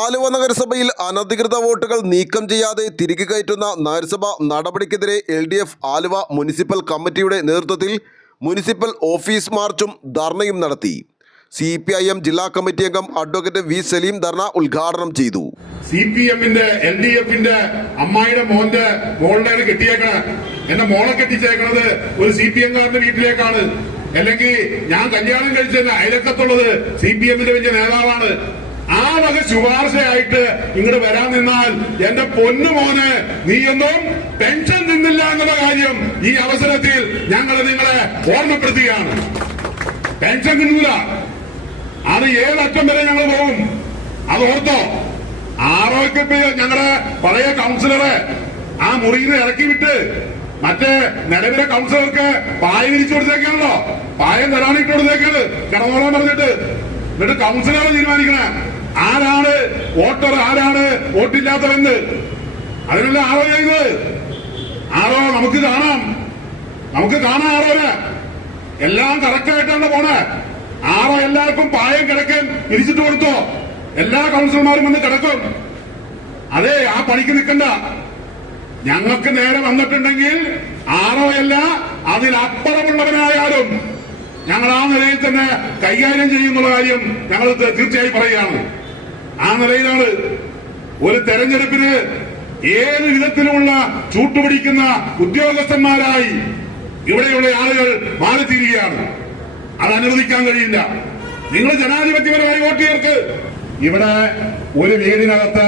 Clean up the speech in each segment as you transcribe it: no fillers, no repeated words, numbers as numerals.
ആലുവ നഗരസഭയിൽ അനധികൃത വോട്ടുകൾ നീക്കം ചെയ്യാതെ തിരികെ കയറ്റുന്ന നഗരസഭ നടപടിക്കെതിരെ LDF ആലുവ മുനിസിപ്പൽ കമ്മിറ്റിയുടെ നേതൃത്വത്തിൽ മുനിസിപ്പൽ ഓഫീസ് മാർച്ചും ധർണയും നടത്തി. CPIM ജില്ലാ കമ്മിറ്റി അംഗം അഡ്വക്കേറ്റ് V സലീം ധർണ ഉദ്ഘാടനം ചെയ്തു. CPMന്റെ LDFന്റെ അമ്മായിയുടെ മോളുടെ കെട്ടിയേക്കണ എന്റെ മോളെ കെട്ടിച്ചേക്കണത് ഒരു CPMകാരന്റെ വീട്ടിലേക്കാണ്. അല്ലെങ്കിൽ ഞാൻ കല്യാണം കഴിച്ചതിന് അയലക്കത്തുള്ളത് CPMന്റെ വലിയ നേതാവാണ്. ആ വക ശുപാർശയായിട്ട് ഇങ്ങോട്ട് വരാൻ നിന്നാൽ എന്റെ പൊന്നു മോന് നീയൊന്നും പെൻഷൻ നിന്നില്ല എന്നുള്ള കാര്യം ഈ അവസരത്തിൽ ഞങ്ങൾ നിങ്ങളെ ഓർമ്മപ്പെടുത്തുകയാണ്. പെൻഷൻ നിന്നില്ല, അത് ഏതറ്റം വരെ ഞങ്ങൾ പോകും, അത് ഓർത്തോ. ആരോഗ്യപ്പ് ഞങ്ങളുടെ പഴയ കൗൺസിലറെ ആ മുറിയിൽ നിന്ന് ഇറക്കി വിട്ട് മറ്റേ നിലവിലെ കൗൺസിലർക്ക് പായ വിരിച്ചു കൊടുത്തേക്കാണല്ലോ, പായം തരാനിട്ട് കൊടുത്തേക്കാണ് കിടന്നോളാൻ പറഞ്ഞിട്ട്. എന്നിട്ട് കൗൺസിലറെ തീരുമാനിക്കണേ ആരാണ് വോട്ടർ, ആരാണ് വോട്ടില്ലാത്തവെന്ന്. അതിനല്ല ആരോ ചെയ്യുന്നത്. ആരോ നമുക്ക് കാണാം ആരോന് എല്ലാം കറക്റ്റായിട്ടാണ് പോണേ. ആരോ എല്ലാവർക്കും പായം കിടക്കാൻ വിരിച്ചിട്ട് കൊടുത്തോ, എല്ലാ കൗൺസിലർമാരും വന്ന് കിടക്കും. അതെ, ആ പണിക്ക് നിൽക്കണ്ട. ഞങ്ങൾക്ക് നേരെ വന്നിട്ടുണ്ടെങ്കിൽ ആരോയല്ല അതിലപ്പുറമുള്ളവനായാലും ഞങ്ങൾ ആ നിലയിൽ തന്നെ കൈകാര്യം ചെയ്യുന്നുള്ള കാര്യം ഞങ്ങൾ തീർച്ചയായും പറയുകയാണ്. ആ നിലയിലാണ് ഒരു തെരഞ്ഞെടുപ്പിന് ഏത് വിധത്തിലുമുള്ള ചൂട്ടുപിടിക്കുന്ന ഉദ്യോഗസ്ഥന്മാരായി ഇവിടെയുള്ള ആളുകൾ മാറിത്തീരുകയാണ്. അത് അനുവദിക്കാൻ കഴിയില്ല. നിങ്ങൾ ജനാധിപത്യപരമായി വോട്ട് ചേർക്ക്. ഇവിടെ ഒരു വീടിനകത്ത്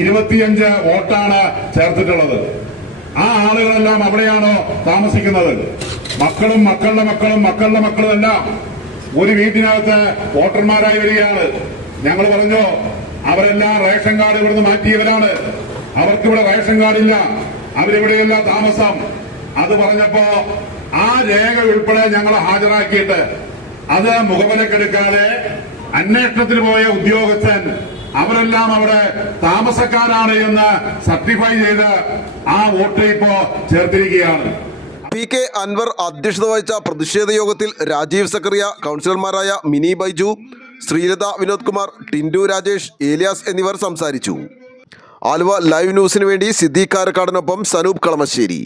25 വോട്ടാണ് ചേർത്തിട്ടുള്ളത്. ആ ആളുകളെല്ലാം അവിടെയാണോ താമസിക്കുന്നത്? മക്കളും മക്കളുടെ മക്കളും എല്ലാം ഒരു വീട്ടിനകത്ത് വോട്ടർമാരായി വരികയാണ്. ഞങ്ങൾ പറഞ്ഞു അവരെല്ലാം റേഷൻ കാർഡ് ഇവിടുന്ന് മാറ്റിയവരാണ്, അവർക്കിവിടെ റേഷൻ കാർഡില്ല, അവരിവിടെയല്ല താമസം. അത് പറഞ്ഞപ്പോ ആ രേഖ ഉൾപ്പെടെ ഞങ്ങൾ ഹാജരാക്കിയിട്ട് അത് മുഖവിലക്കെടുക്കാതെ അന്വേഷണത്തിന് പോയ ഉദ്യോഗസ്ഥൻ അവരെല്ലാം അവിടെ താമസക്കാരാണ് എന്ന് സർട്ടിഫൈ ചെയ്ത് ആ വോട്ട് ഇപ്പോ ചേർത്തിരിക്കുകയാണ്. PK അൻവർ അധ്യക്ഷത വഹിച്ച പ്രതിഷേധ യോഗത്തിൽ രാജീവ് സക്കറിയ, കൗൺസിലർമാരായ മിനി ബൈജു, ശ്രീലത വിനോദ് കുമാർ, ടിൻഡു രാജേഷ്, ഏലിയാസ് എന്നിവർ സംസാരിച്ചു. ആലുവ ലൈവ് ന്യൂസിനു വേണ്ടി സിദ്ദീഖ് കാരക്കാടിനൊപ്പം സനൂപ് കളമശ്ശേരി.